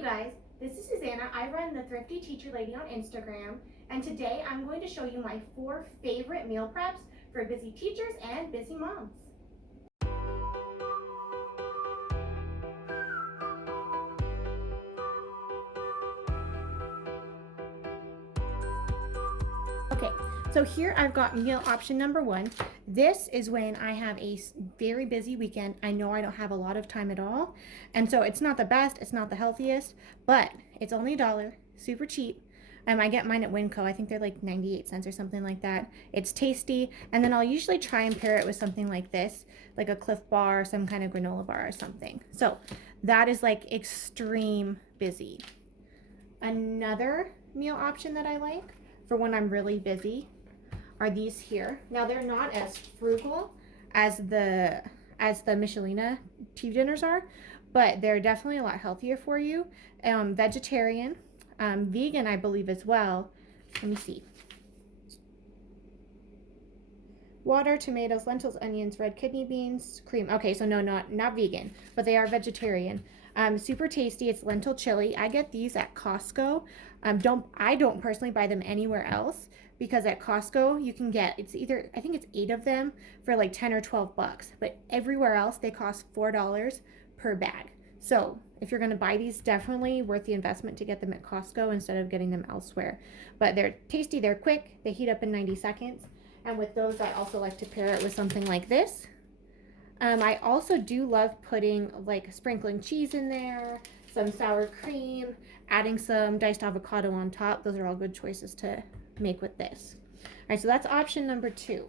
you guys, this is Susanna. I run the Thrifty Teacher Lady on Instagram, and today I'm going to show you my 4 favorite meal preps for busy teachers and busy moms. Okay, so here I've got meal option number 1. This is when I have a very busy weekend. I know I don't have a lot of time at all, and so it's not the best, it's not the healthiest, but it's only $1, super cheap. I get mine at Winco. I think they're like 98 cents or something like that. It's tasty, and then I'll usually try and pair it with something like this, like a Cliff Bar or some kind of granola bar or something. So that is like extreme busy. Another meal option that I like for when I'm really busy are these here. Now they're not as frugal as the Michelina tea dinners are, but they're definitely a lot healthier for you. Vegetarian, vegan, I believe as well. Let me see. Water, tomatoes, lentils, onions, red kidney beans, cream. Okay, so no, not vegan, but they are vegetarian. Super tasty. It's lentil chili. I get these at Costco. I don't personally buy them anywhere else because at Costco you can get, I think it's 8 of them for like 10 or 12 bucks, but everywhere else they cost $4 per bag. So if you're going to buy these, definitely worth the investment to get them at Costco instead of getting them elsewhere. But they're tasty, they're quick, they heat up in 90 seconds. And with those, I also like to pair it with something like this. I also do love putting, like, sprinkling cheese in there, some sour cream, adding some diced avocado on top. Those are all good choices to make with this. All right, so that's option number 2.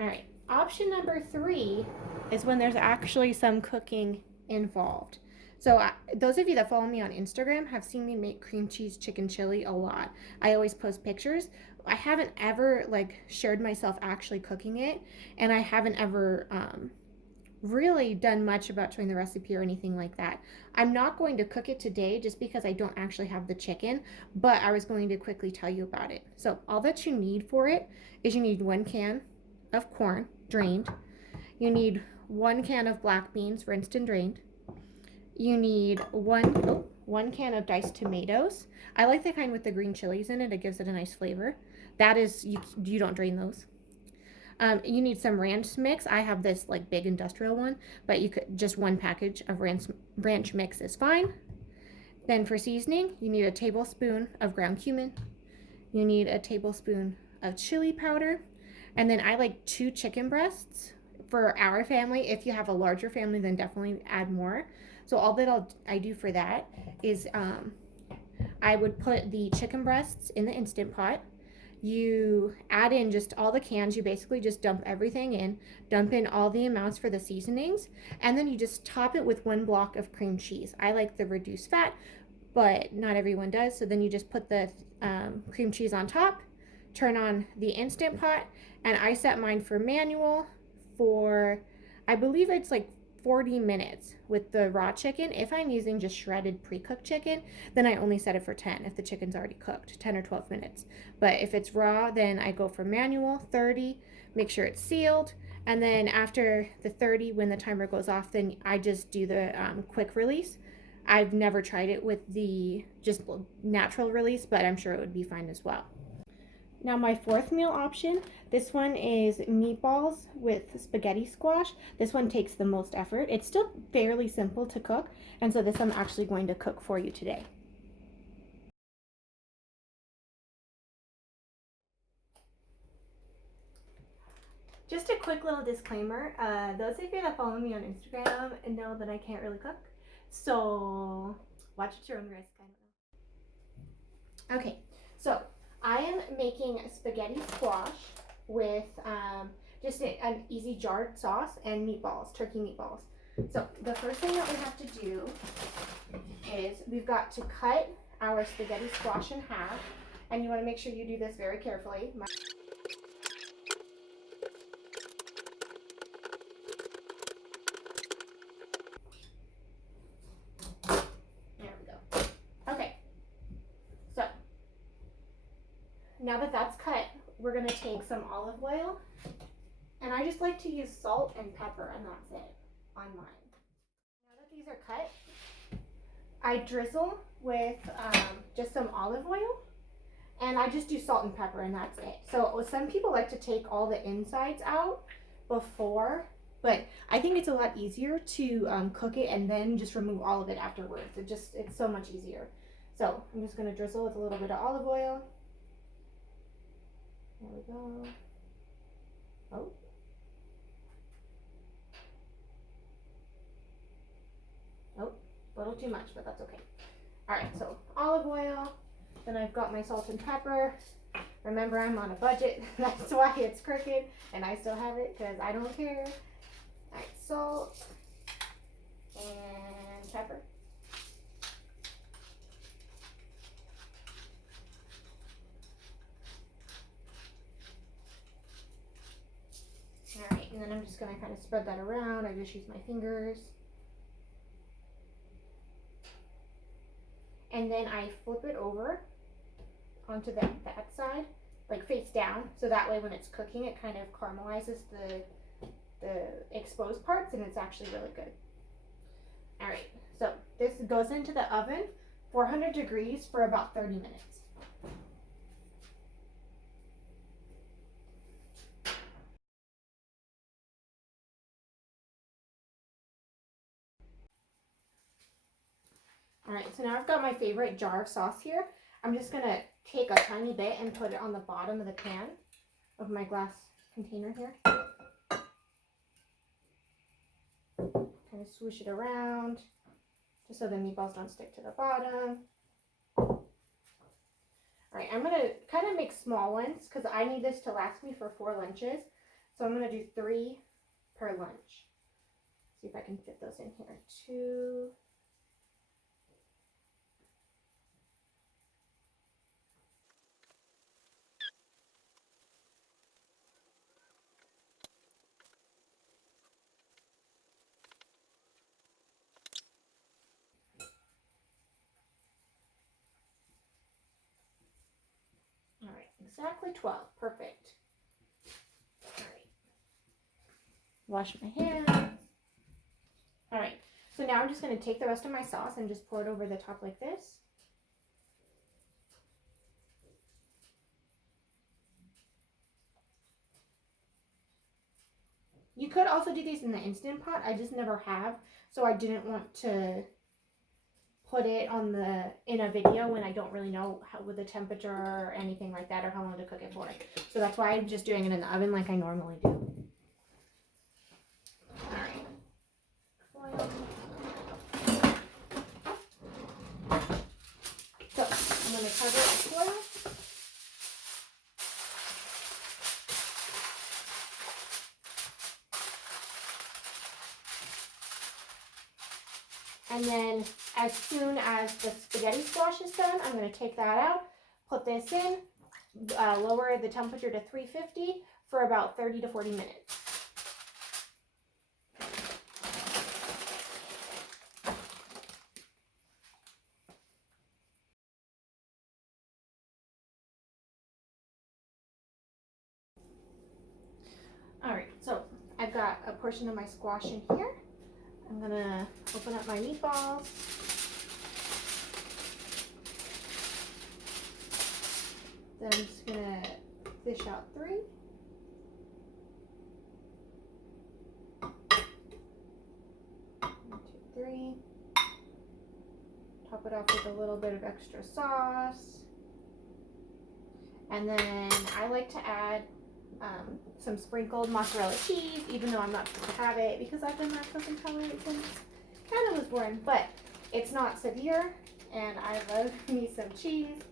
All right, option number 3 is when there's actually some cooking involved. So those of you that follow me on Instagram have seen me make cream cheese chicken chili a lot. I always post pictures. I haven't ever shared myself actually cooking it, and I haven't ever really done much about showing the recipe or anything like that. I'm not going to cook it today just because I don't actually have the chicken, but I was going to quickly tell you about it. So all that you need for it is you need 1 can of corn, drained. You need 1 can of black beans, rinsed and drained. You need one can of diced tomatoes. I like the kind with the green chilies in it. It gives it a nice flavor. That is, you don't drain those. You need some ranch mix. I have this like big industrial one, but you could just 1 package of ranch mix is fine. Then for seasoning, you need a tablespoon of ground cumin. You need a tablespoon of chili powder. And then I like 2 chicken breasts for our family. If you have a larger family, then definitely add more. So all that I do for that is I would put the chicken breasts in the Instant Pot. You add in just all the cans. You basically just dump everything in, dump in all the amounts for the seasonings, and then you just top it with 1 block of cream cheese. I like the reduced fat, but not everyone does. So then you just put the cream cheese on top, turn on the Instant Pot, and I set mine for manual for, I believe it's like 40 minutes with the raw chicken. If I'm using just shredded pre-cooked chicken, then I only set it for 10 if the chicken's already cooked, 10 or 12 minutes. But if it's raw, then I go for manual, 30, make sure it's sealed, and then after the 30, when the timer goes off, then I just do the quick release. I've never tried it with the just natural release, but I'm sure it would be fine as well. Now my 4th meal option, this one is meatballs with spaghetti squash. This one takes the most effort. It's still fairly simple to cook, and so this I'm actually going to cook for you today. Just a quick little disclaimer, those of you that follow me on Instagram know that I can't really cook, so watch at your own risk. Okay, so I am making spaghetti squash with just an easy jarred sauce and meatballs, turkey meatballs. So the first thing that we have to do is we've got to cut our spaghetti squash in half, and you want to make sure you do this very carefully. There we go. Okay, so now that that's cut, we're going to take some olive oil, and I just like to use salt and pepper, and that's it on mine. Now that these are cut, I drizzle with just some olive oil, and I just do salt and pepper, and that's it. So some people like to take all the insides out before, but I think it's a lot easier to cook it and then just remove all of it afterwards. It's so much easier. So I'm just gonna drizzle with a little bit of olive oil. There we go. Oh. Oh, a little too much, but that's okay. All right, so olive oil. Then I've got my salt and pepper. Remember, I'm on a budget. That's why it's crooked, and I still have it because I don't care. All right, salt and pepper. All right, and then I'm just gonna kind of spread that around. I just use my fingers. And then I flip it over onto that side, like face down, so that way when it's cooking it kind of caramelizes the exposed parts, and it's actually really good. All right, so this goes into the oven, 400 degrees for about 30 minutes. All right, so now I've got my favorite jar of sauce here. I'm just gonna take a tiny bit and put it on the bottom of the pan of my glass container here. Kind of swoosh it around just so the meatballs don't stick to the bottom. All right, I'm gonna kind of make small ones because I need this to last me for 4 lunches. So I'm gonna do 3 per lunch. See if I can fit those in here. 2. All right, exactly 12. Perfect. All right. Wash my hands. All right, so now I'm just going to take the rest of my sauce and just pour it over the top like this. You could also do these in the Instant Pot. I just never have, so I didn't want to put it on in a video when I don't really know with the temperature or anything like that, or how long to cook it for. So that's why I'm just doing it in the oven like I normally do. All right. Foil. So I'm going to cover it with foil. And then as soon as the spaghetti squash is done, I'm going to take that out, put this in, lower the temperature to 350 for about 30 to 40 minutes. All right, so I've got a portion of my squash in here. I'm going to open up my meatballs. Then I'm just going to fish out 3. 1, 2, 3. Top it off with a little bit of extra sauce. And then I like to add some sprinkled mozzarella cheese, even though I'm not supposed to have it because I've been lactose intolerant since kind of was born, but it's not severe, and I love me some cheese,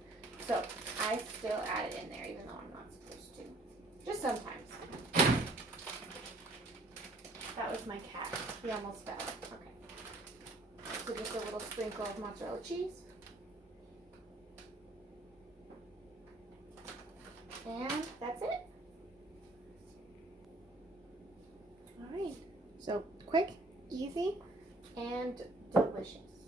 so I still add it in there even though I'm not supposed to. Just sometimes. That was my cat. He almost fell. Okay. So just a little sprinkle of mozzarella cheese. And that's it. All right, so quick, easy, and delicious.